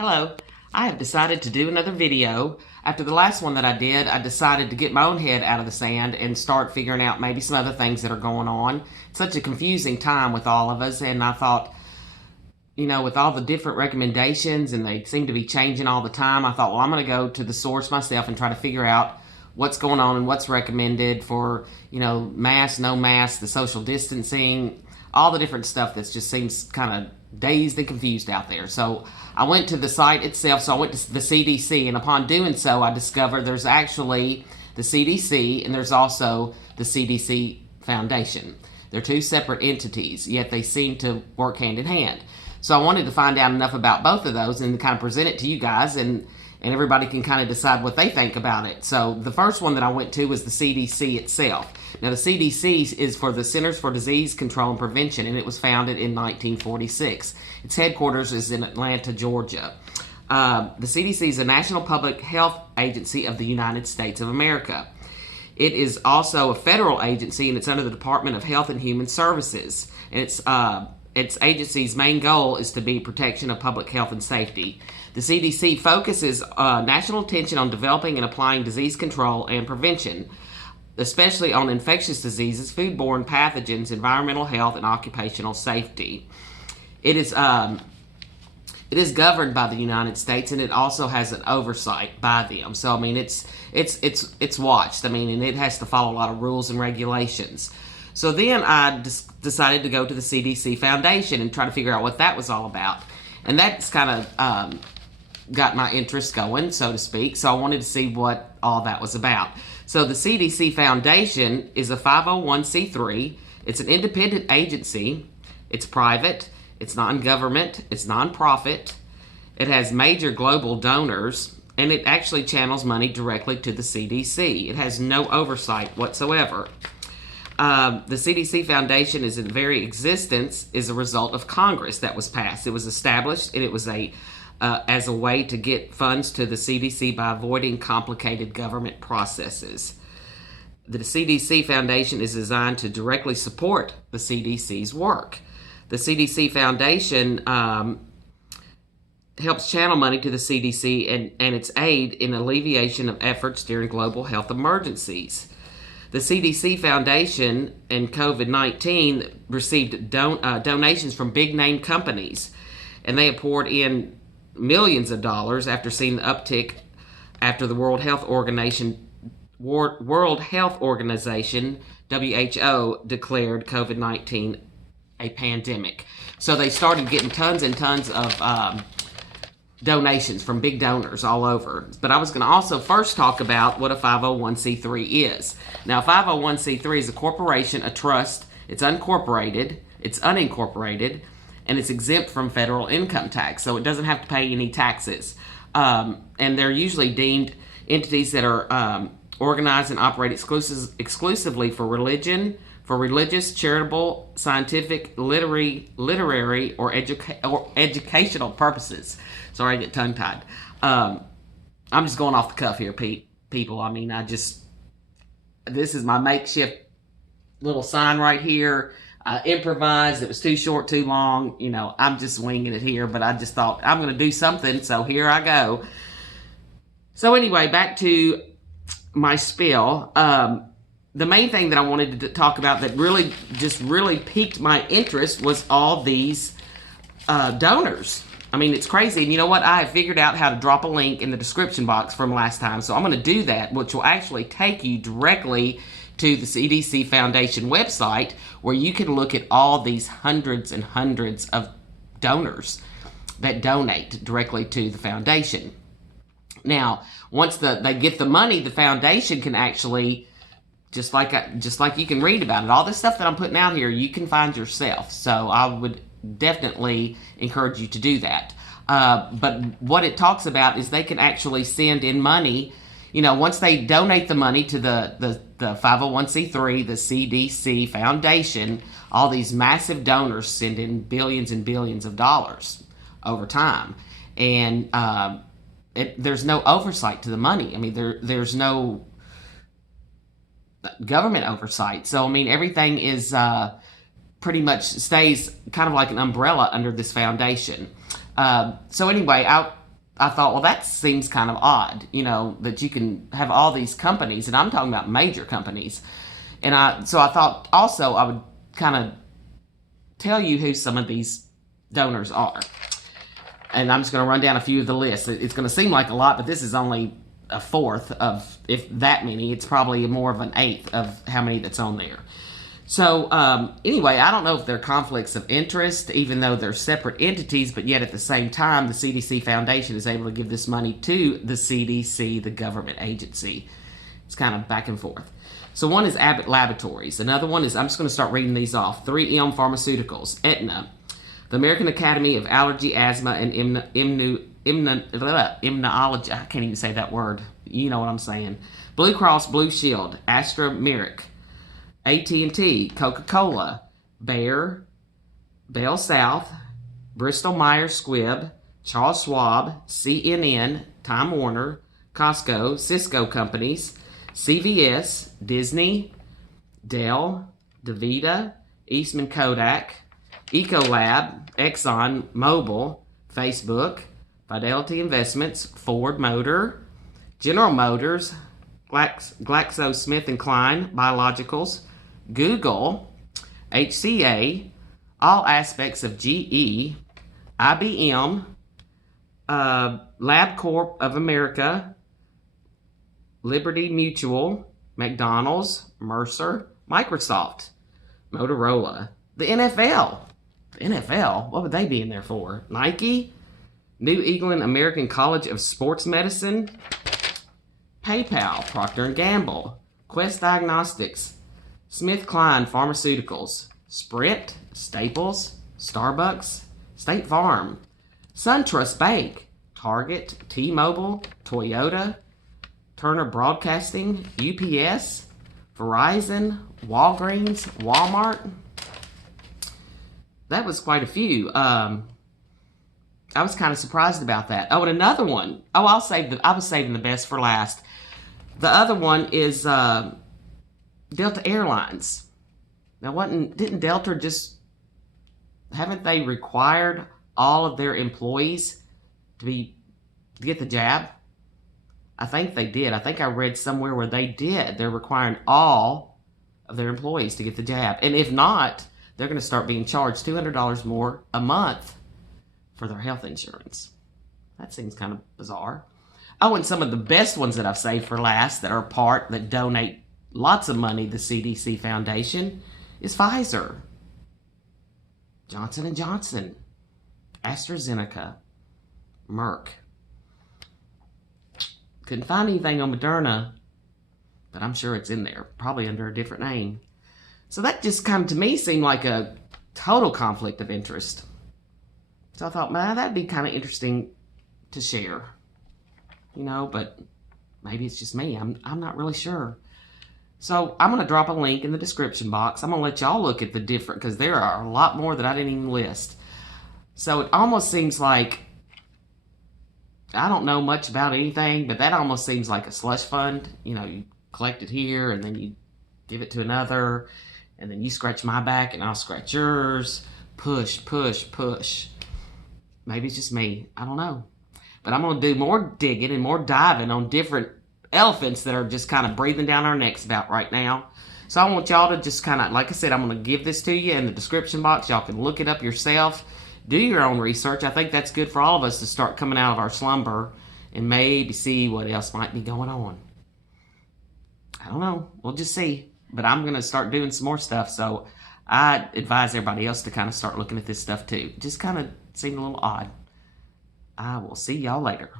Hello, I have decided to do another video. After the last one that I did, I decided to get my own head out of the sand and start figuring out maybe some other things that are going on. It's such a confusing time with all of us, and I thought, with all the different recommendations, and they seem to be changing all the time, I thought, well, I'm going to go to the source myself and try to figure out what's going on and what's recommended for, mask, no mask, the social distancing, all the different stuff that just seems kind of dazed and confused out there. So I went to the site itself. So I went to the CDC, and upon doing so, I discovered there's actually the CDC and there's also the CDC Foundation. They're two separate entities, yet they seem to work hand in hand. So I wanted to find out enough about both of those and kind of present it to you guys, and everybody can kind of decide what they think about it. So the first one that I went to was the CDC itself. Now, the CDC is for the Centers for Disease Control and Prevention, and it was founded in 1946. Its headquarters is in Atlanta, Georgia. The CDC is a national public health agency of the United States of America. It is also a federal agency, and it's under the Department of Health and Human Services. And its agency's main goal is to be protection of public health and safety. The CDC focuses national attention on developing and applying disease control and prevention, especially on infectious diseases, foodborne pathogens, environmental health, and occupational safety. It is governed by the United States, and it also has an oversight by them. So it's watched. And it has to follow a lot of rules and regulations. So then I decided to go to the CDC Foundation and try to figure out what that was all about. And that's kind of got my interest going, so to speak. So I wanted to see what all that was about. So the CDC Foundation is a 501c3. It's an independent agency. It's private. It's non-government. It's non-profit. It has major global donors, and it actually channels money directly to the CDC. It has no oversight whatsoever. The CDC Foundation is in very existence is a result of Congress that was passed. It was established, and it was as a way to get funds to the CDC by avoiding complicated government processes. The CDC Foundation is designed to directly support the CDC's work. The CDC Foundation helps channel money to the CDC and its aid in alleviation of efforts during global health emergencies. The CDC Foundation and COVID-19 received donations from big-name companies, and they have poured in millions of dollars after seeing the uptick after the World Health Organization, WHO, declared COVID-19 a pandemic. So they started getting tons and tons of donations from big donors all over. But I was going to also first talk about what a 501c3 is. Now, a 501c3 is a corporation, a trust. It's unincorporated, and it's exempt from federal income tax, so it doesn't have to pay any taxes. And they're usually deemed entities that are organized and operate exclusively for religion, for religious, charitable, scientific, literary, or educational purposes. Sorry, I get tongue-tied. I'm just going off the cuff here, people. This is my makeshift little sign right here. I improvised. It was too short, too long. I'm just winging it here, but I just thought I'm going to do something, so here I go. So anyway, back to my spiel. The main thing that I wanted to talk about that really piqued my interest was all these donors. It's crazy. And you know what? I have figured out how to drop a link in the description box from last time. So I'm going to do that, which will actually take you directly to the CDC Foundation website, where you can look at all these hundreds and hundreds of donors that donate directly to the foundation. Now, once they get the money, the foundation can actually, just like you can read about it, all this stuff that I'm putting out here, you can find yourself. So I would definitely encourage you to do that. But what it talks about is they can actually send in money. Once they donate the money to the 501c3, the CDC Foundation, all these massive donors send in billions and billions of dollars over time. And there's no oversight to the money. There's no government oversight. So, everything is pretty much stays kind of like an umbrella under this foundation. So anyway, I thought, well, that seems kind of odd, you know, that you can have all these companies, and I'm talking about major companies. So I thought also I would kind of tell you who some of these donors are. And I'm just going to run down a few of the lists. It's going to seem like a lot, but this is only a fourth of, if that many. It's probably more of an eighth of how many that's on there. So anyway, I don't know if they're conflicts of interest, even though they're separate entities, but yet at the same time, the CDC Foundation is able to give this money to the CDC, the government agency. It's kind of back and forth. So one is Abbott Laboratories. Another one is, I'm just going to start reading these off, 3M Pharmaceuticals, Aetna, the American Academy of Allergy, Asthma, and Immunology. I can't even say that word. You know what I'm saying. Blue Cross Blue Shield, Astra Merrick, AT&T, Coca-Cola, Bayer, Bell South, Bristol Myers Squibb, Charles Schwab, CNN, Time Warner, Costco, Cisco Companies, CVS, Disney, Dell, DaVita, Eastman Kodak, Ecolab, Exxon Mobil, Facebook, Fidelity Investments, Ford Motor, General Motors, GlaxoSmithKline Biologicals, Google, HCA, all aspects of GE, IBM, LabCorp of America, Liberty Mutual, McDonald's, Mercer, Microsoft, Motorola, the NFL. The NFL? What would they be in there for? Nike, New England American College of Sports Medicine, PayPal, Procter & Gamble, Quest Diagnostics, SmithKline Pharmaceuticals, Sprint, Staples, Starbucks, State Farm, SunTrust Bank, Target, T-Mobile, Toyota, Turner Broadcasting, UPS, Verizon, Walgreens, Walmart. That was quite a few. I was kind of surprised about that. Oh, and another one. Oh, I was saving the best for last. The other one is Delta Airlines. Now, didn't Delta haven't they required all of their employees to get the jab? I think they did. I think I read somewhere where they did. They're requiring all of their employees to get the jab. And if not, they're going to start being charged $200 more a month for their health insurance. That seems kind of bizarre. Oh, and some of the best ones that I've saved for last that donate lots of money to the CDC Foundation is Pfizer, Johnson & Johnson, AstraZeneca, Merck. Couldn't find anything on Moderna, but I'm sure it's in there, probably under a different name. So that just kind of, to me, seemed like a total conflict of interest. So I thought, man, that'd be kind of interesting to share, you know, but maybe it's just me. I'm not really sure. So I'm going to drop a link in the description box. I'm going to let y'all look at the different, because there are a lot more that I didn't even list. So it almost seems like, I don't know much about anything, but that almost seems like a slush fund. You know, you collect it here, and then you give it to another, and then you scratch my back, and I'll scratch yours. Push, push, push. Maybe it's just me. I don't know. But I'm going to do more digging and more diving on different elephants that are just kind of breathing down our necks about right now. So I want y'all to just kind of, like I said, I'm going to give this to you in the description box. Y'all can look it up yourself. Do your own research. I think that's good for all of us to start coming out of our slumber and maybe see what else might be going on. I don't know. We'll just see. But I'm going to start doing some more stuff. So I advise everybody else to kind of start looking at this stuff too. It just kind of seemed a little odd. I will see y'all later.